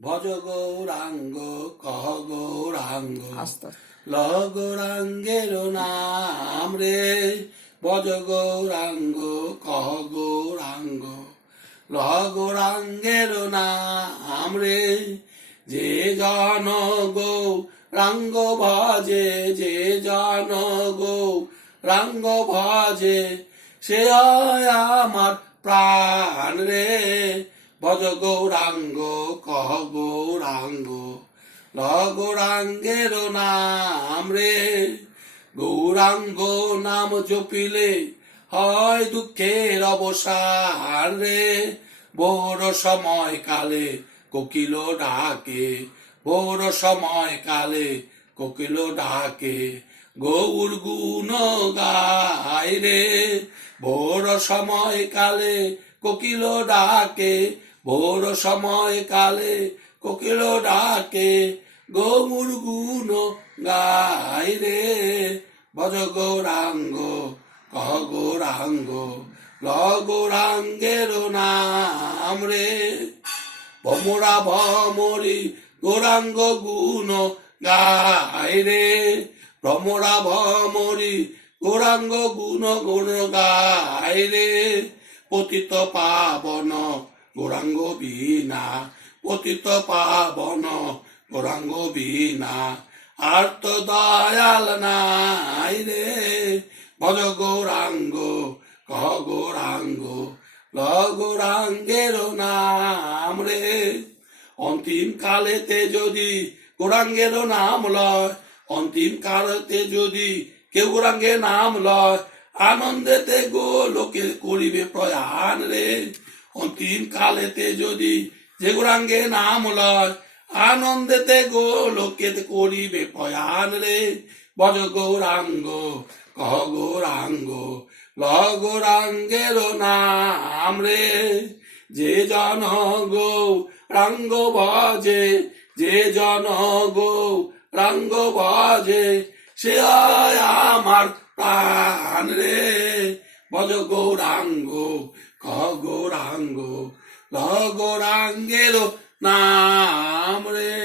ভজ গৌরাঙ্গ কহ গৌরাঙ্গ আস্তে ল গৌরাঙ্গের নাম রে, ভজ গৌরাঙ্গ কহ গৌরাঙ্গ ল গৌরাঙ্গের নাম রে। যে জন গৌরাঙ্গ ভজে, যে জন গৌরাঙ্গ ভজে, সে হয় আমার প্রাণ রে। ভজ গৌরাঙ্গ কহ গৌরাঙ্গ ল গৌরাঙ্গের নাম রে। গৌরাঙ্গ নাম জপিলে হয় দুঃখের অবসান রে। ভোর সময় কালে কোকিল ডাকে, ভোর সময় কালে কোকিল ডাকে, গৌর গুণ গায় রে। ভোর সময় কালে কোকিল ডাকে, ভোর সময় কালে কোকিল ডাকে, গৌর গুণ গায় রে। ভজ গৌরাঙ্গ কহ গৌরাঙ্গ ল গৌরাঙ্গের নাম রে। ভমরা ভমরি গৌরাঙ্গ গুণ গায় রে। ভ্রমরা ভমরি গৌরাঙ্গ গুণ গুণ গায় রে। পতিত পাবন গৌরাঙ্গ বিনা, পতিত পাবন গৌরাঙ্গ বিনা, আর্ত দয়াল নাই রে। ভজ গৌরাঙ্গ কহ গৌরাঙ্গ ল গৌরাঙ্গের নাম রে। অন্তিম কালেতে যদি গৌরাঙ্গের নাম লয়, অন্তিম কালেতে যদি কেউ গৌরাঙ্গের নাম লয়, আনন্দেতে গো লোকে করিবে প্রয়াণ রে। অন্তিম কালেতে যদি যে গৌরাঙ্গের নাম লয়, আনন্দেতে গো লোকে করিবে প্রয়াণ রে। ভজ গৌরাঙ্গ কহ গৌরাঙ্গ ল গৌরাঙ্গের নাম রে। যে জন গৌরাঙ্গ ভজে, যে জন গৌরাঙ্গ ভজে, সে হয় আমার প্রাণ রে। ভজ গৌরাঙ্গ কহ গৌরাঙ্গ ল গৌরাঙ্গের নাম রে।